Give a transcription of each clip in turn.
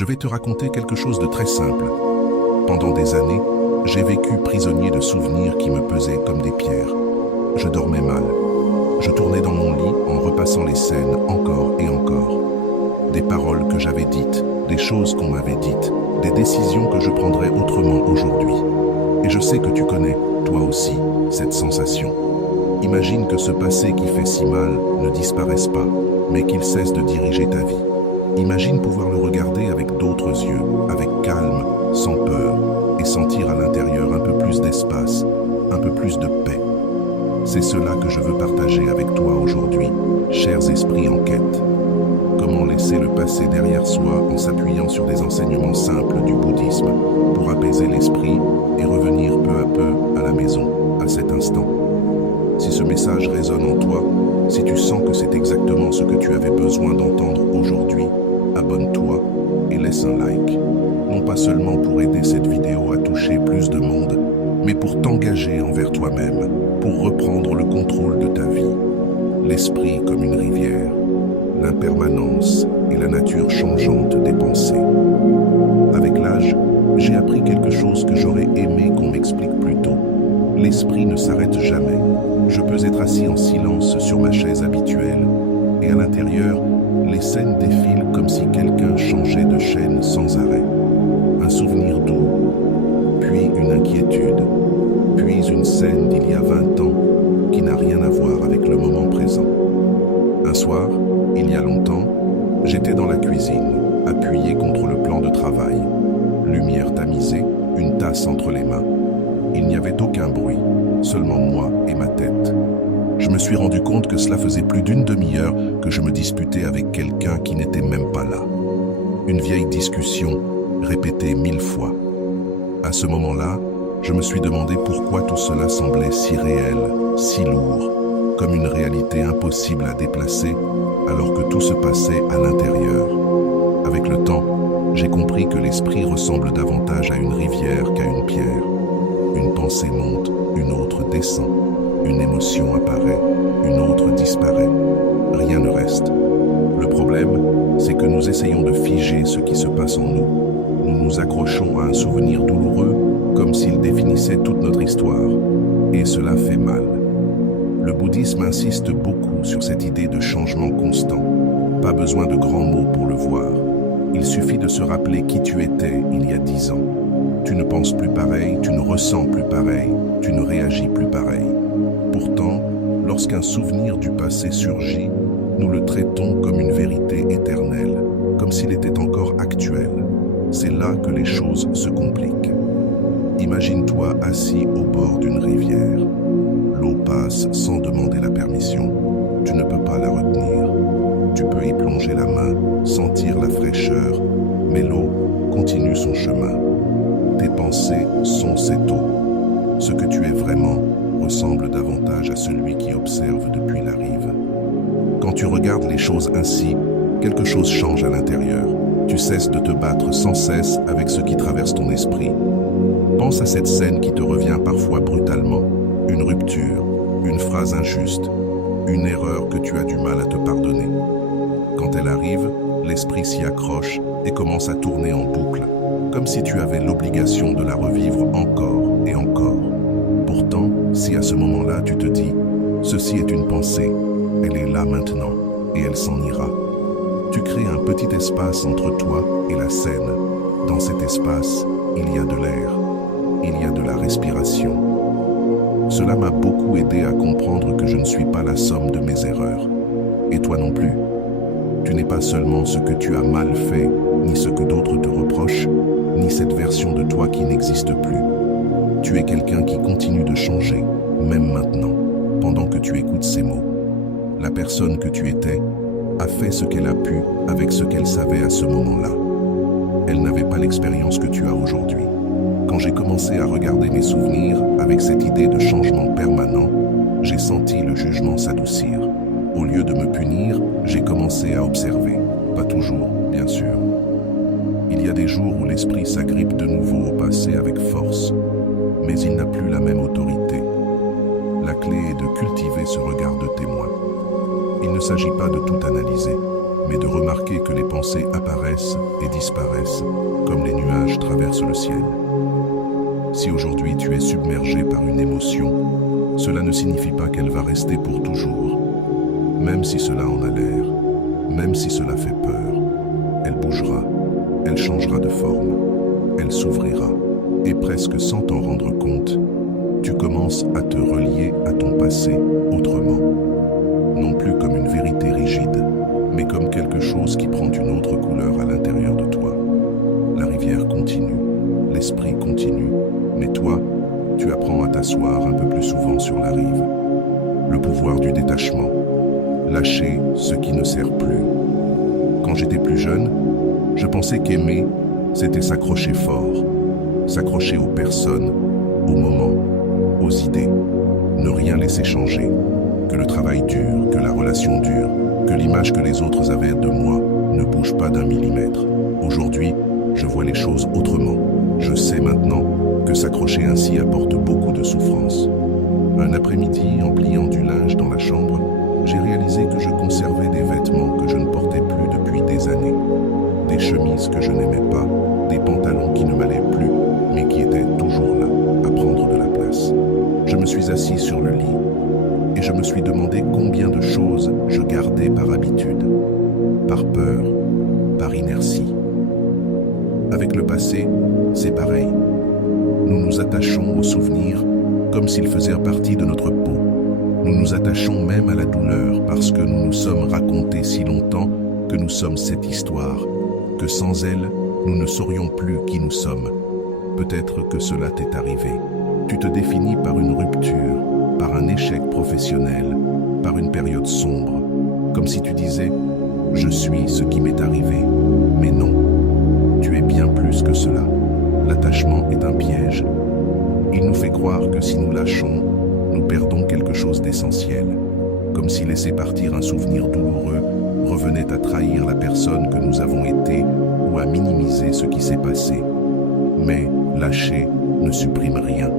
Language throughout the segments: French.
Je vais te raconter quelque chose de très simple. Pendant des années, j'ai vécu prisonnier de souvenirs qui me pesaient comme des pierres. Je dormais mal. Je tournais dans mon lit en repassant les scènes encore et encore. Des paroles que j'avais dites, des choses qu'on m'avait dites, des décisions que je prendrais autrement aujourd'hui. Et je sais que tu connais, toi aussi, cette sensation. Imagine que ce passé qui fait si mal ne disparaisse pas, mais qu'il cesse de diriger ta vie. Imagine pouvoir le regarder avec d'autres yeux, avec calme, sans peur, et sentir à l'intérieur un peu plus d'espace, un peu plus de paix. C'est cela que je veux partager avec toi aujourd'hui, chers esprits en quête. Comment laisser le passé derrière soi en s'appuyant sur des enseignements simples du bouddhisme pour apaiser l'esprit et revenir peu à peu à la maison, à cet instant. Si ce message résonne en toi, si tu sens que c'est exactement ce que tu avais besoin d'entendre aujourd'hui, abonne-toi et laisse un like. Non pas seulement pour aider cette vidéo à toucher plus de monde, mais pour t'engager envers toi-même, pour reprendre le contrôle de ta vie. L'esprit comme une rivière, l'impermanence et la nature changeante des pensées. Avec l'âge, j'ai appris quelque chose que j'aurais aimé qu'on m'explique plus tôt. L'esprit ne s'arrête jamais. Je peux être assis en silence sur ma chaise habituelle, et à l'intérieur, les scènes défilent comme si quelqu'un changeait de chaîne sans arrêt. Un souvenir doux, puis une inquiétude, puis une scène d'il y a 20 ans qui n'a rien à voir avec le moment présent. Un soir, il y a longtemps, j'étais dans la cuisine, appuyé contre le plan de travail. Lumière tamisée, une tasse entre les mains. Il n'y avait aucun bruit, seulement moi et ma tête. Je me suis rendu compte que cela faisait plus d'une demi-heure que je me disputais avec quelqu'un qui n'était même pas là. Une vieille discussion, répétée 1000 fois. À ce moment-là, je me suis demandé pourquoi tout cela semblait si réel, si lourd, comme une réalité impossible à déplacer, alors que tout se passait à l'intérieur. Avec le temps, j'ai compris que l'esprit ressemble davantage à une rivière qu'à une pierre. Une pensée monte, une autre descend. Une émotion apparaît, une autre disparaît. Rien ne reste. Le problème, c'est que nous essayons de figer ce qui se passe en nous. Nous nous accrochons à un souvenir douloureux, comme s'il définissait toute notre histoire. Et cela fait mal. Le bouddhisme insiste beaucoup sur cette idée de changement constant. Pas besoin de grands mots pour le voir. Il suffit de se rappeler qui tu étais il y a 10 ans. Tu ne penses plus pareil, tu ne ressens plus pareil, tu ne réagis plus pareil. Pourtant, lorsqu'un souvenir du passé surgit, nous le traitons comme une vérité éternelle, comme s'il était encore actuel. C'est là que les choses se compliquent. Imagine-toi assis au bord d'une rivière. L'eau passe sans demander la permission. Tu ne peux pas la retenir. Tu peux y plonger la main, sentir la fraîcheur, mais l'eau continue son chemin. Tes pensées sont cette eau. Ce que tu es vraiment ressemble davantage à celui qui observe depuis la rive. Quand tu regardes les choses ainsi, quelque chose change à l'intérieur. Tu cesses de te battre sans cesse avec ce qui traverse ton esprit. Pense à cette scène qui te revient parfois brutalement, une rupture, une phrase injuste, une erreur que tu as du mal à te pardonner. Quand elle arrive, l'esprit s'y accroche et commence à tourner en boucle, comme si tu avais l'obligation de la revivre encore et encore. Pourtant, si à ce moment-là tu te dis « Ceci est une pensée, elle est là maintenant et elle s'en ira », tu crées un petit espace entre toi et la scène. Dans cet espace, il y a de l'air, il y a de la respiration. Cela m'a beaucoup aidé à comprendre que je ne suis pas la somme de mes erreurs. Et toi non plus. Tu n'es pas seulement ce que tu as mal fait, ni ce que d'autres te reprochent, ni cette version de toi qui n'existe plus. Tu es quelqu'un qui continue de changer, même maintenant, pendant que tu écoutes ces mots. La personne que tu étais a fait ce qu'elle a pu avec ce qu'elle savait à ce moment-là. Elle n'avait pas l'expérience que tu as aujourd'hui. Quand j'ai commencé à regarder mes souvenirs avec cette idée de changement permanent, j'ai senti le jugement s'adoucir. Au lieu de me punir, j'ai commencé à observer. Pas toujours, bien sûr. Il y a des jours où l'esprit s'agrippe de nouveau au passé avec force, mais il n'a plus la même autorité. La clé est de cultiver ce regard de témoin. Il ne s'agit pas de tout analyser, mais de remarquer que les pensées apparaissent et disparaissent, comme les nuages traversent le ciel. Si aujourd'hui tu es submergé par une émotion, cela ne signifie pas qu'elle va rester pour toujours. Même si cela en a l'air, même si cela fait peur, elle bougera, elle changera de forme, elle s'ouvrira. Et presque sans t'en rendre compte, tu commences à te relier à ton passé autrement. Non plus comme une vérité rigide, mais comme quelque chose qui prend une autre couleur à l'intérieur de toi. La rivière continue, l'esprit continue, mais toi, tu apprends à t'asseoir un peu plus souvent sur la rive. Le pouvoir du détachement. Lâcher ce qui ne sert plus. Quand j'étais plus jeune, je pensais qu'aimer, c'était s'accrocher fort. S'accrocher aux personnes, aux moments, aux idées. Ne rien laisser changer. Que le travail dure, que la relation dure, que l'image que les autres avaient de moi ne bouge pas d'un millimètre. Aujourd'hui, je vois les choses autrement. Je sais maintenant que s'accrocher ainsi apporte beaucoup de souffrance. Un après-midi, en pliant du linge dans la chambre, j'ai réalisé que je conservais des vêtements que je ne portais plus depuis des années. Des chemises que je n'aimais pas, des pantalons qui ne m'allaient plus, mais qui étaient toujours là, à prendre de la place. Je me suis assis sur le lit et je me suis demandé combien de choses je gardais par habitude, par peur, par inertie. Avec le passé, c'est pareil. Nous nous attachons aux souvenirs comme s'ils faisaient partie de notre peau. Nous nous attachons même à la douleur parce que nous nous sommes racontés si longtemps que nous sommes cette histoire, que sans elle, nous ne saurions plus qui nous sommes. Peut-être que cela t'est arrivé. Tu te définis par une rupture, par un échec professionnel, par une période sombre, comme si tu disais « je suis ce qui m'est arrivé ». Mais non, tu es bien plus que cela. L'attachement est un piège. Il nous fait croire que si nous lâchons, nous perdons quelque chose d'essentiel, comme si laisser partir un souvenir douloureux revenait à trahir la personne que nous avons été ou à minimiser ce qui s'est passé. Mais lâcher ne supprime rien.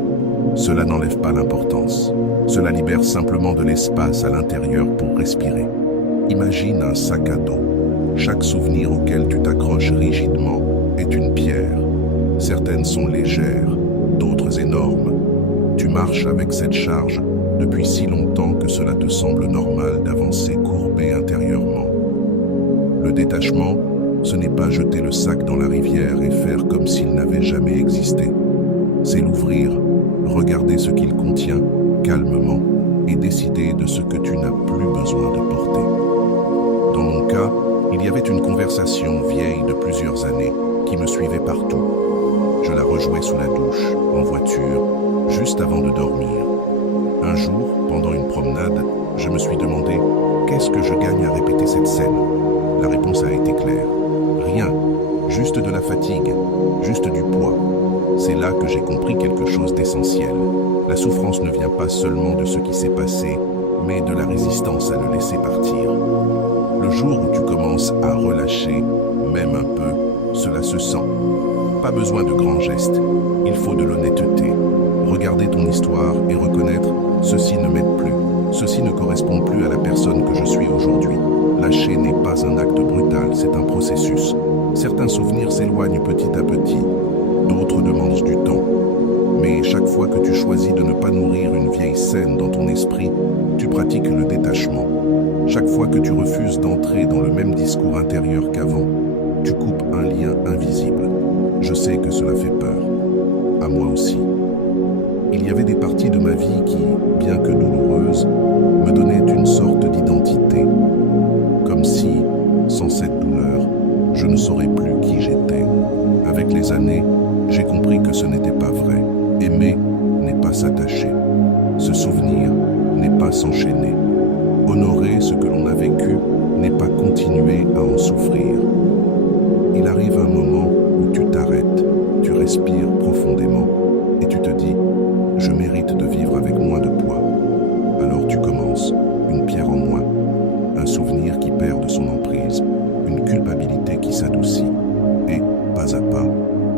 Cela n'enlève pas l'importance. Cela libère simplement de l'espace à l'intérieur pour respirer. Imagine un sac à dos. Chaque souvenir auquel tu t'accroches rigidement est une pierre. Certaines sont légères, d'autres énormes. Tu marches avec cette charge depuis si longtemps que cela te semble normal d'avancer courbé intérieurement. Le détachement, ce n'est pas jeter le sac dans la rivière et faire comme s'il n'avait jamais existé. C'est l'ouvrir, regarder ce qu'il contient calmement et décider de ce que tu n'as plus besoin de porter. Dans mon cas, il y avait une conversation vieille de plusieurs années qui me suivait partout. Je la rejouais sous la douche, en voiture, juste avant de dormir. Un jour, pendant une promenade, je me suis demandé « Qu'est-ce que je gagne à répéter cette scène ?» La réponse a été claire. Rien, juste de la fatigue, juste du poids. C'est là que j'ai compris quelque chose d'essentiel. La souffrance ne vient pas seulement de ce qui s'est passé, mais de la résistance à le laisser partir. Le jour où tu commences à relâcher, même un peu, cela se sent. Pas besoin de grands gestes, il faut de l'honnêteté. Regarder ton histoire et reconnaître « ceci ne m'aide plus, ceci ne correspond plus à la personne que je suis aujourd'hui ». Lâcher n'est pas un acte brutal, c'est un processus. Certains souvenirs s'éloignent petit à petit, d'autres demandent du temps. Mais chaque fois que tu choisis de ne pas nourrir une vieille scène dans ton esprit, tu pratiques le détachement. Chaque fois que tu refuses d'entrer dans le même discours intérieur qu'avant, tu coupes un lien invisible. Je sais que cela fait peur. À moi aussi. Il y avait des parties de ma vie qui, bien que douloureuses, me donnaient une sorte d'identité. Comme si, sans cette douleur, je ne saurais plus qui j'étais. Avec les années, j'ai compris que ce n'était pas vrai. Aimer n'est pas s'attacher. Se souvenir n'est pas s'enchaîner. Honorer ce que l'on a vécu n'est pas continuer à en souffrir. Il arrive un moment où tu t'arrêtes, tu respires profondément et tu te dis « Je mérite de vivre avec moins de poids ». Alors tu commences, une pierre en moins, un souvenir qui perd de son emprise, une culpabilité qui s'adoucit. Et, pas à pas,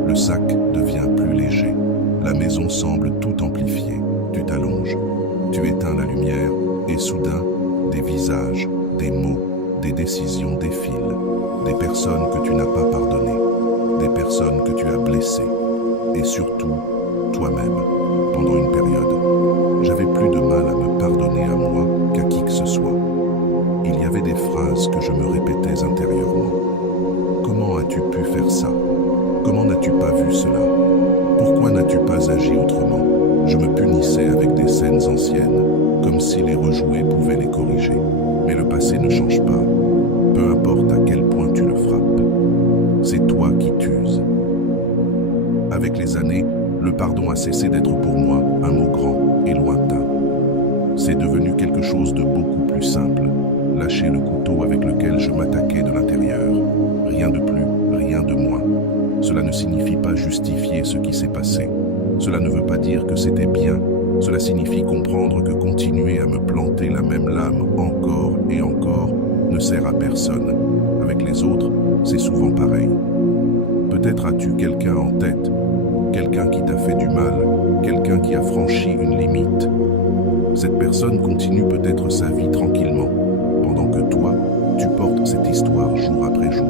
le sac devient plus léger. La maison semble tout amplifier. Tu t'allonges, tu éteins la lumière et soudain, des visages, des mots, Des décisions défilent, des personnes que tu n'as pas pardonnées, des personnes que tu as blessées, et surtout, toi-même, pendant une période. J'avais plus de mal à me pardonner à moi qu'à qui que ce soit. Il y avait des phrases que je me répétais intérieurement. Comment as-tu pu faire ça? Comment n'as-tu pas vu cela? Pourquoi n'as-tu pas agi autrement? Je me punissais avec des scènes anciennes, comme si les rejouer pouvait les corriger. Mais le passé ne change pas, peu importe à quel point tu le frappes. C'est toi qui t'uses. Avec les années, le pardon a cessé d'être pour moi un mot grand et lointain. C'est devenu quelque chose de beaucoup plus simple. Lâcher le couteau avec lequel je m'attaquais de l'intérieur. Rien de plus, rien de moins. Cela ne signifie pas justifier ce qui s'est passé. Cela ne veut pas dire que c'était bien. Cela signifie comprendre que continuer à me planter la même lame encore et encore ne sert à personne. Avec les autres, c'est souvent pareil. Peut-être as-tu quelqu'un en tête, quelqu'un qui t'a fait du mal, quelqu'un qui a franchi une limite. Cette personne continue peut-être sa vie tranquillement, pendant que toi, tu portes cette histoire jour après jour.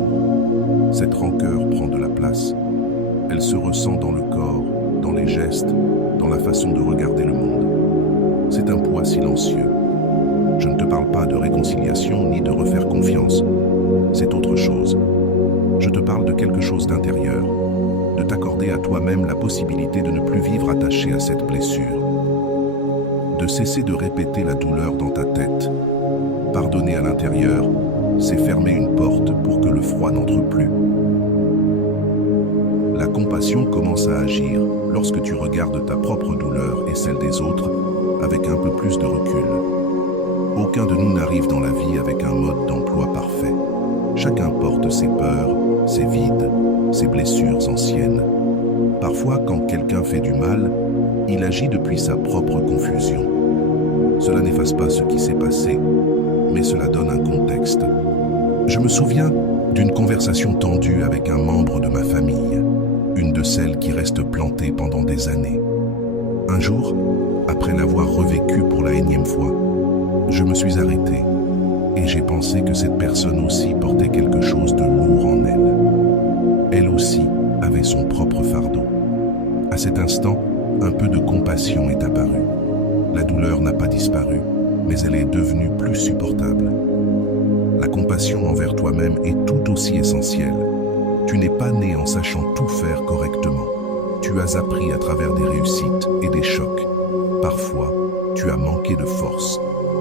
Cette rancœur prend de la place. Elle se ressent dans le corps, dans les gestes, dans la façon de regarder le monde. C'est un poids silencieux. Je ne te parle pas de réconciliation ni de refaire confiance. C'est autre chose. Je te parle de quelque chose d'intérieur, de t'accorder à toi-même la possibilité de ne plus vivre attaché à cette blessure, de cesser de répéter la douleur dans ta tête. Pardonner à l'intérieur, c'est fermer une porte pour que le froid n'entre plus. La compassion commence à agir lorsque tu regardes ta propre douleur et celle des autres avec un peu plus de recul. Aucun de nous n'arrive dans la vie avec un mode d'emploi parfait. Chacun porte ses peurs, ses vides, ses blessures anciennes. Parfois, quand quelqu'un fait du mal, il agit depuis sa propre confusion. Cela n'efface pas ce qui s'est passé, mais cela donne un contexte. Je me souviens d'une conversation tendue avec un membre de ma famille, une de celles qui reste plantée pendant des années. Un jour, après l'avoir revécu pour la énième fois, je me suis arrêté et j'ai pensé que cette personne aussi portait quelque chose de lourd en elle. Elle aussi avait son propre fardeau. À cet instant, un peu de compassion est apparue. La douleur n'a pas disparu, mais elle est devenue plus supportable. La compassion envers toi-même est tout aussi essentielle. Tu n'es pas né en sachant tout faire correctement. Tu as appris à travers des réussites et des chocs. Parfois, tu as manqué de force,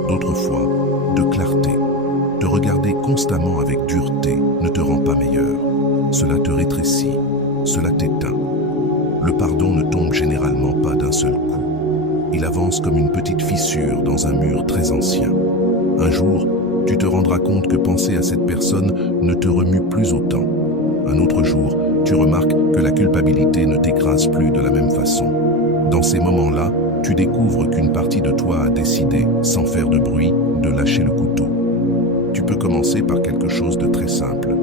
d'autres fois, de clarté. Te regarder constamment avec dureté ne te rend pas meilleur. Cela te rétrécit, cela t'éteint. Le pardon ne tombe généralement pas d'un seul coup. Il avance comme une petite fissure dans un mur très ancien. Un jour, tu te rendras compte que penser à cette personne ne te remue plus autant. Un autre jour, tu remarques que la culpabilité ne t'écrase plus de la même façon. Dans ces moments-là, tu découvres qu'une partie de toi a décidé, sans faire de bruit, de lâcher le couteau. Tu peux commencer par quelque chose de très simple.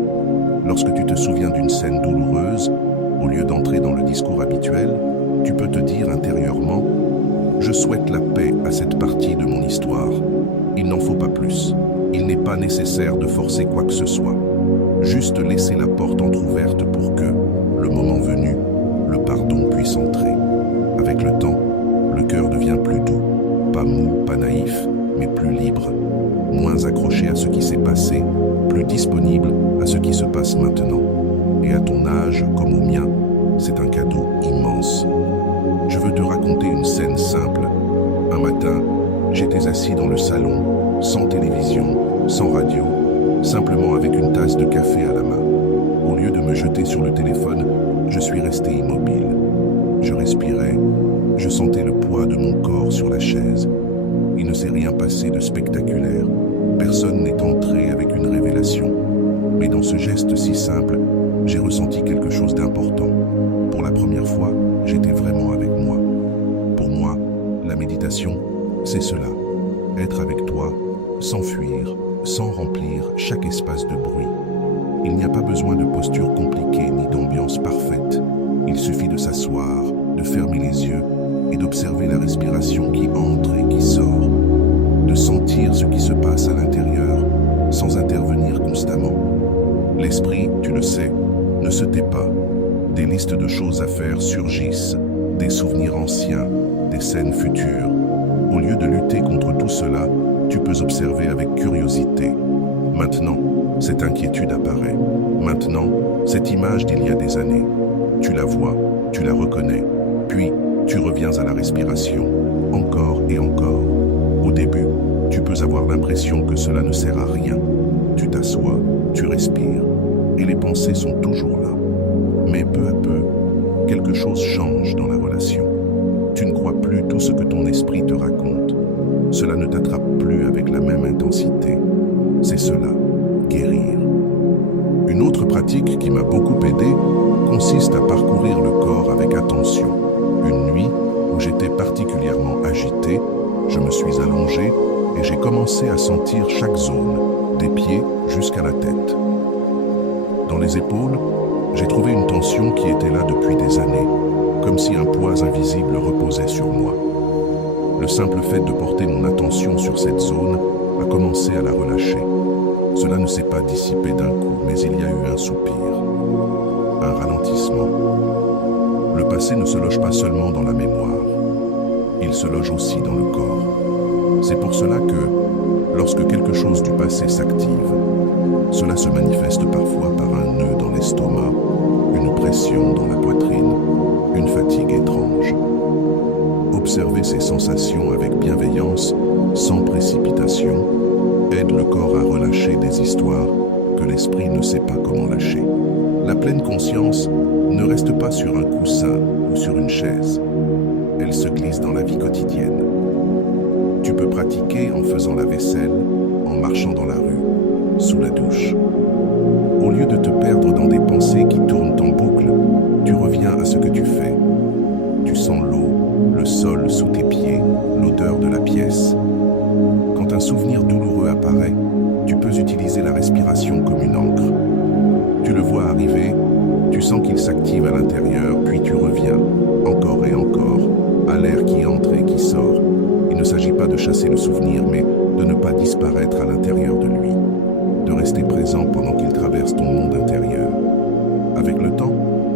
Lorsque tu te souviens d'une scène douloureuse, au lieu d'entrer dans le discours habituel, tu peux te dire intérieurement « Je souhaite la paix à cette partie de mon histoire. Il n'en faut pas plus. Il n'est pas nécessaire de forcer quoi que ce soit. Juste laisser la porte entrouverte pour que, le moment venu, le pardon puisse entrer. Avec le temps, le cœur devient plus doux, pas mou, pas naïf, mais plus libre, moins accroché à ce qui s'est passé, plus disponible à ce qui se passe maintenant. Et à ton âge, comme au mien, c'est un cadeau immense. Je veux te raconter une scène simple. Un matin, j'étais assis dans le salon, sans télévision, sans radio, simplement avec une tasse de café à la main. Au lieu de me jeter sur le téléphone, je suis resté immobile. Je respirais, je sentais le poids de mon corps sur la chaise. Il ne s'est rien passé de spectaculaire. Personne n'est entré avec une révélation. Mais dans ce geste si simple, j'ai ressenti quelque chose d'important. Pour la première fois, j'étais vraiment avec moi. Pour moi, la méditation, c'est cela. Être avec toi, sans fuir, sans remplir chaque espace de bruit. Il n'y a pas besoin de posture compliquée ni d'ambiance parfaite. Il suffit de s'asseoir, de fermer les yeux et d'observer la respiration qui entre et qui sort, de sentir ce qui se passe à l'intérieur sans intervenir constamment. L'esprit, tu le sais, ne se tait pas. Des listes de choses à faire surgissent, des souvenirs anciens, des scènes futures. Au lieu de lutter contre tout cela, tu peux observer avec curiosité. Maintenant, cette inquiétude apparaît. Maintenant, cette image d'il y a des années. Tu la vois, tu la reconnais. Puis, tu reviens à la respiration, encore et encore. Au début, tu peux avoir l'impression que cela ne sert à rien. Tu t'assois, tu respires, et les pensées sont toujours là. Mais peu à peu, quelque chose change dans la relation. Tu ne crois plus tout ce que ton esprit te raconte. Cela ne t'attrape plus avec la même intensité. C'est cela, guérir. Une autre pratique qui m'a beaucoup aidé consiste à parcourir le corps avec attention. Une nuit où j'étais particulièrement agité, je me suis allongé et j'ai commencé à sentir chaque zone, des pieds jusqu'à la tête. Dans les épaules, j'ai trouvé une tension qui était là depuis des années, comme si un poids invisible reposait sur moi. Le simple fait de porter mon attention sur cette zone a commencé à la relâcher. Cela ne s'est pas dissipé d'un coup, mais il y a eu un soupir, un ralentissement. Le passé ne se loge pas seulement dans la mémoire, il se loge aussi dans le corps. C'est pour cela que, lorsque quelque chose du passé s'active, cela se manifeste parfois par un nœud dans l'estomac, une pression dans la poitrine, une fatigue étrange. Observer ces sensations avec bienveillance, sans précipitation, aide le corps à relâcher des histoires que l'esprit ne sait pas comment lâcher. La pleine conscience ne reste pas sur un coussin ou sur une chaise. Elle se glisse dans la vie quotidienne. Tu peux pratiquer en faisant la vaisselle, en marchant dans la rue, sous la douche. Au lieu de te perdre dans des pensées qui tournent en boucle, tu reviens à ce que tu fais. Tu sens l'eau, le sol sous tes pieds, l'odeur de la pièce. Quand un souvenir douloureux apparaît, tu peux utiliser la respiration comme une encre. Tu le vois arriver, tu sens qu'il s'active à l'intérieur, puis tu reviens, encore et encore, à l'air qui entre et qui sort. Il ne s'agit pas de chasser le souvenir, mais de ne pas disparaître à l'intérieur de lui, de rester présent pendant qu'il traverse ton monde intérieur. Avec le temps,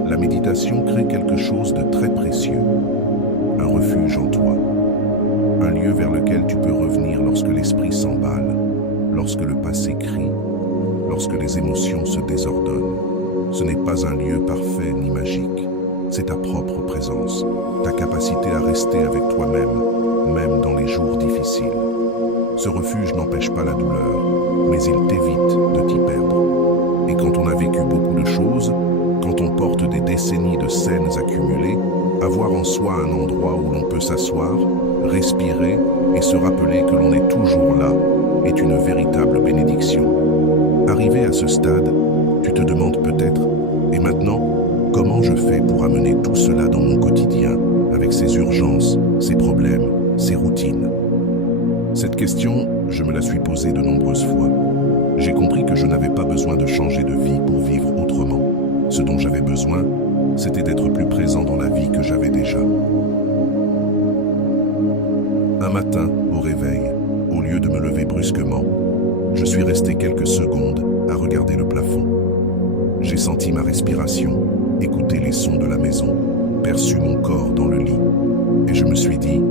la méditation crée quelque chose de très précieux, un refuge en toi, un lieu vers lequel tu peux revenir lorsque l'esprit s'emballe, lorsque le passé crie, lorsque les émotions se désordonnent. Ce n'est pas un lieu parfait ni magique, c'est ta propre présence, ta capacité à rester avec toi-même, même dans les jours difficiles. Ce refuge n'empêche pas la douleur, mais il t'évite de t'y perdre. Et quand on a vécu beaucoup de choses, quand on porte des décennies de scènes accumulées, avoir en soi un endroit où l'on peut s'asseoir, respirer et se rappeler que l'on est toujours là est une véritable bénédiction. Arrivé à ce stade, tu te demandes peut-être, et maintenant, comment je fais pour amener tout cela dans mon quotidien, avec ses urgences, ses problèmes, ses routines? Cette question, je me la suis posée de nombreuses fois. J'ai compris que je n'avais pas besoin de changer de vie pour vivre autrement. Ce dont j'avais besoin, c'était d'être plus présent dans la vie que j'avais déjà. Un matin, au réveil, au lieu de me lever brusquement, je suis resté quelques secondes à regarder le plafond. J'ai senti ma respiration, écouté les sons de la maison, perçu mon corps dans le lit. Et je me suis dit,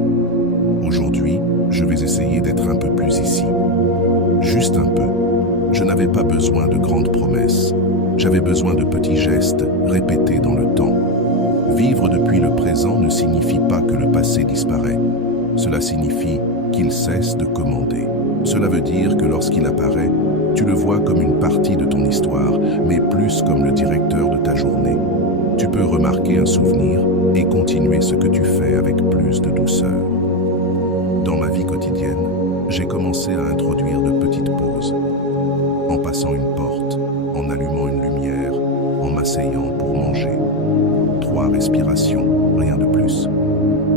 aujourd'hui, je vais essayer d'être un peu plus ici. Juste un peu. Je n'avais pas besoin de grandes promesses. J'avais besoin de petits gestes répétés dans le temps. Vivre depuis le présent ne signifie pas que le passé disparaît. Cela signifie qu'il cesse de commander. Cela veut dire que lorsqu'il apparaît, tu le vois comme une partie de ton histoire, mais plus comme le directeur de ta journée. Tu peux remarquer un souvenir et continuer ce que tu fais avec plus de douceur. Dans ma vie quotidienne, j'ai commencé à introduire de petites pauses. En passant une porte, en allumant une lumière, en m'asseyant pour manger. 3 respirations, rien de plus.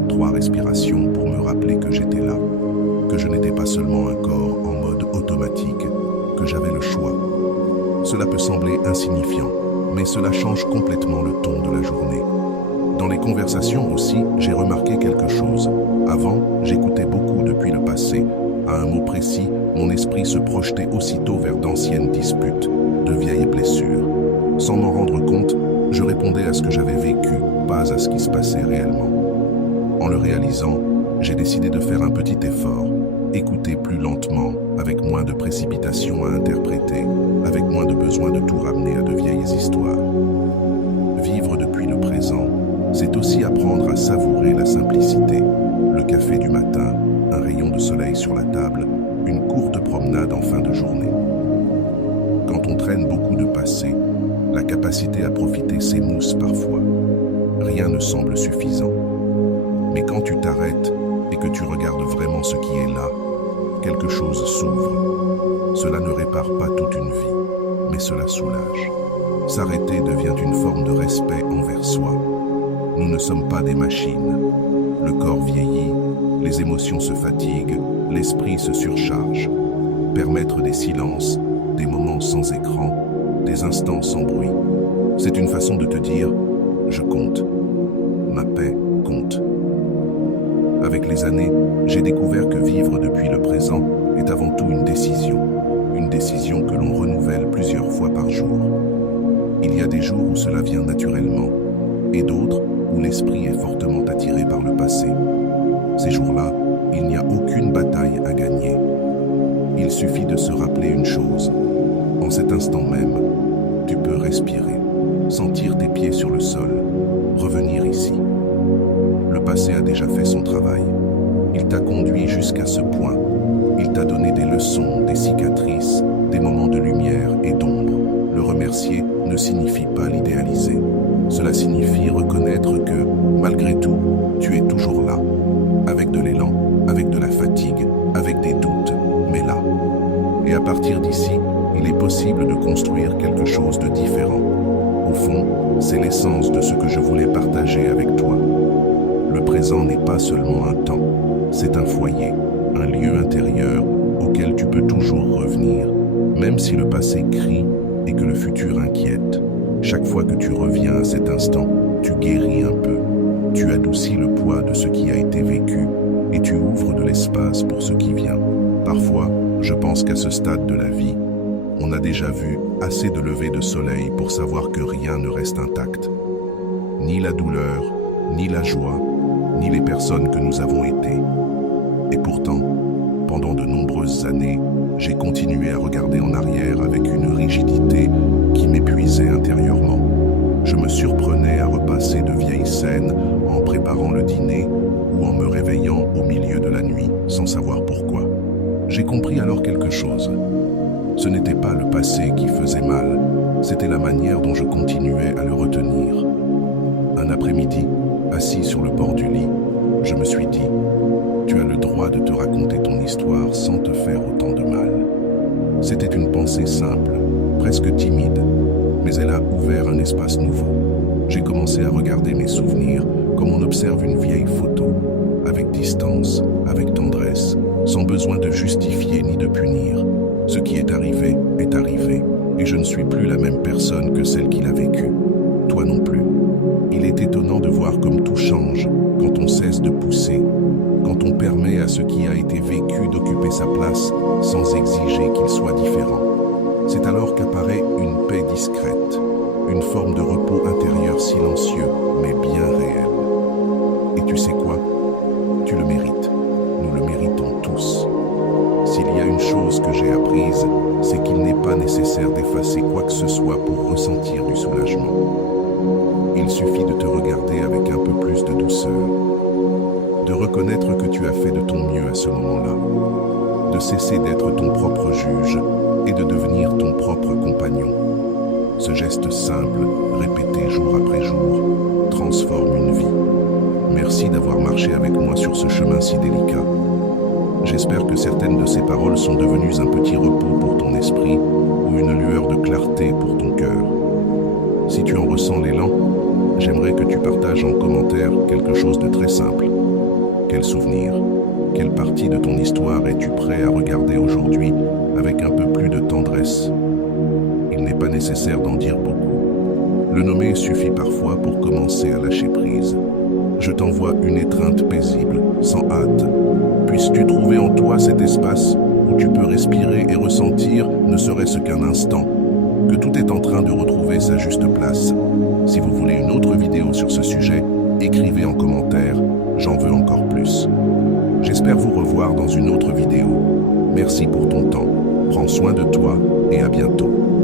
3 respirations pour me rappeler que j'étais là, que je n'étais pas seulement un corps en mode automatique, que j'avais le choix. Cela peut sembler insignifiant, mais cela change complètement le ton de la journée. Dans les conversations aussi, j'ai remarqué quelque chose. Avant, j'écoutais beaucoup depuis le passé, À un mot précis, mon esprit se projetait aussitôt vers d'anciennes disputes, de vieilles blessures. Sans m'en rendre compte, je répondais à ce que j'avais vécu, pas à ce qui se passait réellement. En le réalisant, j'ai décidé de faire un petit effort, écouter plus lentement, avec moins de précipitation à interpréter, avec moins de besoin de tout ramener à de vieilles histoires. Vivre depuis le présent, c'est aussi apprendre à savourer la simplicité, le café du matin, un rayon de soleil sur la table, une courte promenade en fin de journée. Quand on traîne beaucoup de passé, la capacité à profiter s'émousse parfois. Rien ne semble suffisant. Mais quand tu t'arrêtes et que tu regardes vraiment ce qui est là, quelque chose s'ouvre. Cela ne répare pas toute une vie, mais cela soulage. S'arrêter devient une forme de respect envers soi. Nous ne sommes pas des machines. Le corps vieillit, les émotions se fatiguent, l'esprit se surcharge. Permettre des silences, des moments sans écran, des instants sans bruit. C'est une façon de te dire « je compte ». Ma paix compte. Avec les années, j'ai découvert que vivre depuis le présent est avant tout une décision que l'on renouvelle plusieurs fois par jour. Il y a des jours où cela vient naturellement, et d'autres où l'esprit est fortement attiré par le passé. Ces jours-là, il n'y a aucune bataille à gagner. Il suffit de se rappeler une chose. En cet instant même, tu peux respirer, sentir tes pieds sur le sol, revenir ici. Le passé a déjà fait son travail. Il t'a conduit jusqu'à ce point. Il t'a donné des leçons, des cicatrices, des moments de lumière et d'ombre. Le remercier ne signifie pas l'idéaliser. Cela signifie reconnaître que, malgré tout, tu es toujours là. Avec de l'élan, avec de la fatigue, avec des doutes, mais là. Et à partir d'ici, il est possible de construire quelque chose de différent. Au fond, c'est l'essence de ce que je voulais partager avec toi. Le présent n'est pas seulement un temps, c'est un foyer, un lieu intérieur auquel tu peux toujours revenir, même si le passé crie et que le futur inquiète. Chaque fois que tu reviens à cet instant, tu guéris un peu, tu adoucis le poids de ce qui a été vécu et tu ouvres de l'espace pour ce qui vient. Parfois, je pense qu'à ce stade de la vie, on a déjà vu assez de levées de soleil pour savoir que rien ne reste intact. Ni la douleur, ni la joie, ni les personnes que nous avons été. Et pourtant, pendant de nombreuses années, j'ai continué à regarder en arrière avec une rigidité qui m'épuisait intérieurement. Je me surprenais à repasser de vieilles scènes en préparant le dîner ou en me réveillant au milieu de la nuit sans savoir pourquoi. J'ai compris alors quelque chose. Ce n'était pas le passé qui faisait mal, c'était la manière dont je continuais à le retenir. Un après-midi, assis sur le bord du lit, je me suis dit « Tu as le droit de te raconter ton histoire sans te faire autant de mal. » C'était une pensée simple, presque timide, mais elle a ouvert un espace nouveau. J'ai commencé à regarder mes souvenirs comme on observe une vieille photo, avec distance, avec tendresse, sans besoin de justifier ni de punir. Ce qui est arrivé, et je ne suis plus la même personne que celle qui l'a vécu. Toi non plus. Il est étonnant de voir comme tout change quand on cesse de pousser, quand on permet à ce qui a été vécu d'occuper sa place sans exiger qu'il soit différent. C'est alors qu'apparaît une paix discrète, une forme de repos intérieur silencieux, mais bien réel. Et tu sais quoi? Tu le mérites. Nous le méritons tous. S'il y a une chose que j'ai apprise, c'est qu'il n'est pas nécessaire d'effacer quoi que ce soit pour ressentir du soulagement. Il suffit de te regarder avec un peu plus de douceur, de reconnaître que tu as fait de ton mieux à ce moment-là, de cesser d'être ton propre juge et de devenir ton propre compagnon. Ce geste simple, répété jour après jour, transforme une vie. Merci d'avoir marché avec moi sur ce chemin si délicat. J'espère que certaines de ces paroles sont devenues un petit repos pour ton esprit ou une lueur de clarté pour ton cœur. Si tu en ressens l'élan, j'aimerais que tu partages en commentaire quelque chose de très simple. Quel souvenir, quelle partie de ton histoire es-tu prêt à regarder aujourd'hui avec un peu plus de tendresse? Il n'est pas nécessaire d'en dire beaucoup. Le nommer suffit parfois pour commencer à lâcher prise. Je t'envoie une étreinte paisible, sans hâte. Puisses-tu trouver en toi cet espace où tu peux respirer et ressentir, ne serait-ce qu'un instant, que tout est en train de retrouver sa juste place. Si vous voulez une autre vidéo sur ce sujet, écrivez en commentaire, j'en veux encore plus. J'espère vous revoir dans une autre vidéo. Merci pour ton temps, prends soin de toi et à bientôt.